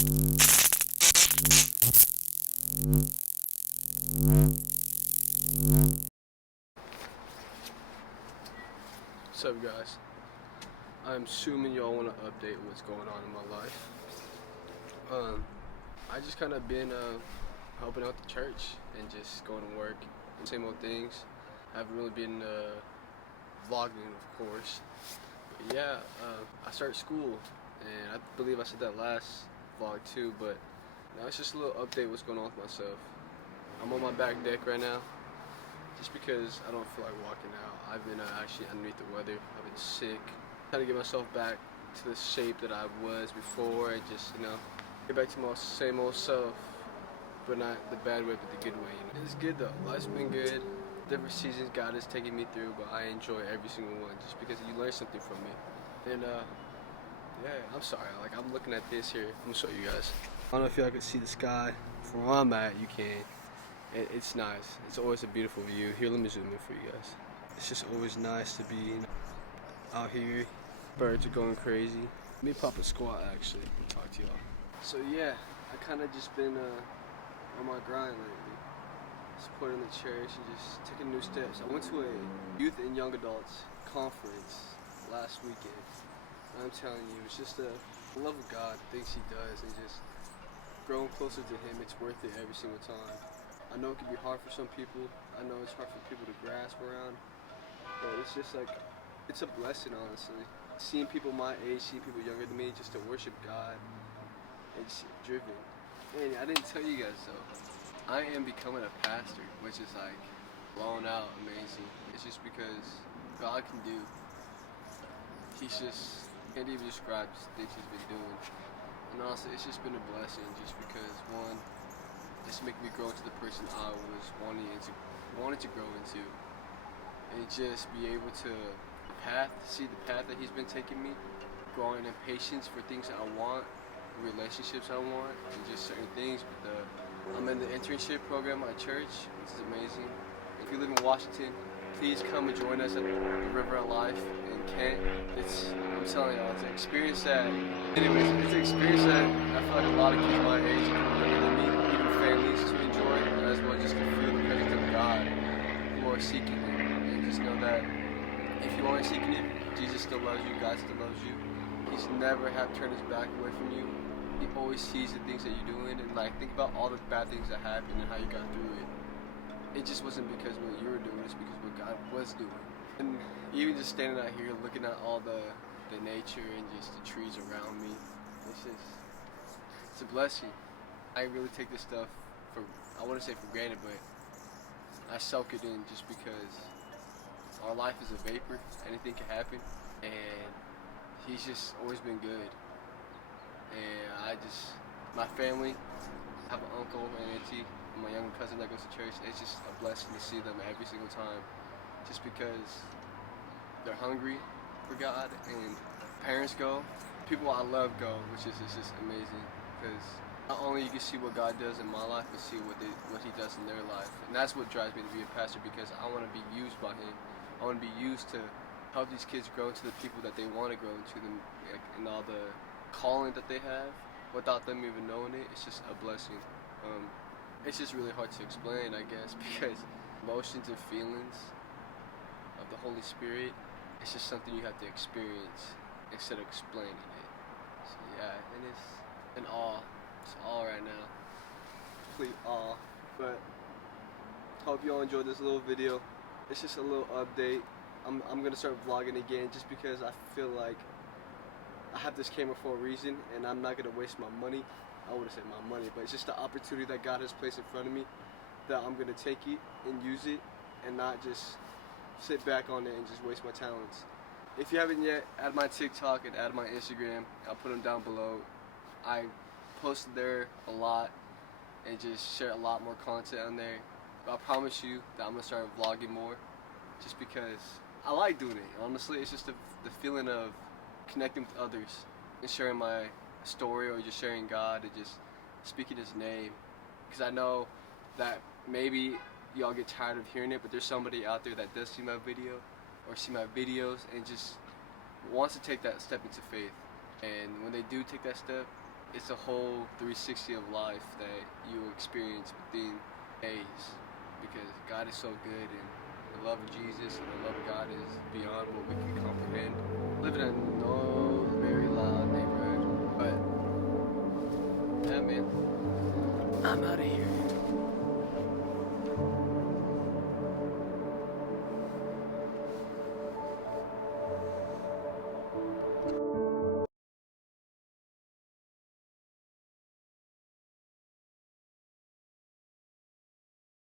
What's up, guys? I'm assuming y'all want to update what's going on in my life. I just kind of been helping out the church and just going to work and same old things. I haven't really been vlogging, of course. But yeah, I started school, and I believe I said that last vlog too. But now it's just a little update what's going on with myself. I'm on my back deck right now, just because I don't feel like walking out. I've been actually underneath the weather. I've been sick. Trying to get myself back to the shape that I was before, and just get back to my same old self, but not the bad way, but the good way. It's good though. Life's been good. Different seasons God is taking me through, but I enjoy every single one just because you learn something from me. And yeah, I'm sorry. Like, I'm looking at this here. I'm gonna show you guys. I don't know if y'all can see the sky. From where I'm at, you can. It's nice. It's always a beautiful view. Here, let me zoom in for you guys. It's just always nice to be out here. Birds are going crazy. Let me pop a squat actually and talk to y'all. So yeah, I kind of just been on my grind lately. Supporting the church and just taking new steps. I went to a youth and young adults conference last weekend. And I'm telling you, it's just the love of God, the things He does, and just growing closer to Him. It's worth it every single time. I know it can be hard for some people. I know it's hard for people to grasp around, but it's just like, it's a blessing, honestly. Seeing people my age, seeing people younger than me, just to worship God, it's driven. And I didn't tell you guys though, I am becoming a pastor, which is like blown out amazing. It's just because God can do. He's just, can't even describe the things He's been doing. And honestly, it's just been a blessing just because, one, just make me grow into the person I was wanted to grow into, and just be able to see the path that He's been taking me, growing in patience for things that I want, relationships I want, and just certain things. But I'm in the internship program at my church, which is amazing. If you live in Washington, please come and join us at the River of Life in Kent. I'm telling y'all, it's an experience that, it's an experience that I feel like a lot of kids my age and younger than me, even families, to enjoy, as well just to feel the presence of God who are seeking Him. And just know that if you aren't seeking Him, Jesus still loves you, God still loves you. He's never have turned His back away from you. He always sees the things that you're doing, and like, think about all the bad things that happened and how you got through it. It just wasn't because of what you were doing, it's because of what God was doing. And even just standing out here looking at all the nature and just the trees around me, it's a blessing. I really take this stuff I wouldn't say for granted, but I soak it in just because our life is a vapor, anything can happen, and He's just always been good. And my family, I have an uncle and auntie, and my younger cousin that goes to church. It's just a blessing to see them every single time, just because they're hungry for God, and parents go, people I love go, which is just amazing, because not only you can see what God does in my life, but see what He does in their life. And that's what drives me to be a pastor, because I want to be used by Him. I want to be used to help these kids grow into the people that they want to grow into, them, and all the calling that they have without them even knowing it. It's just a blessing. It's just really hard to explain, I guess, because emotions and feelings of the Holy Spirit, it's just something you have to experience instead of explaining it. So yeah, and it's an awe. It's awe right now. Complete awe. But hope y'all enjoyed this little video. It's just a little update. I'm gonna start vlogging again just because I feel like I have this camera for a reason, and I'm not gonna waste my money. I wouldn't say my money, but it's just the opportunity that God has placed in front of me, that I'm gonna take it and use it, and not just sit back on it and just waste my talents. If you haven't yet, add my TikTok and add my Instagram. I'll put them down below. I post there a lot and just share a lot more content on there. But I promise you that I'm gonna start vlogging more, just because I like doing it. Honestly, it's just the feeling of connecting with others and sharing my story, or just sharing God and just speaking His name. Because I know that maybe y'all get tired of hearing it, but there's somebody out there that does see my video or see my videos and just wants to take that step into faith. And when they do take that step, it's a whole 360 of life that you experience within days, because God is so good, and the love of Jesus and the love of God is beyond what we can comprehend. Living in no very loud neighborhood, but yeah, man, I'm out of here.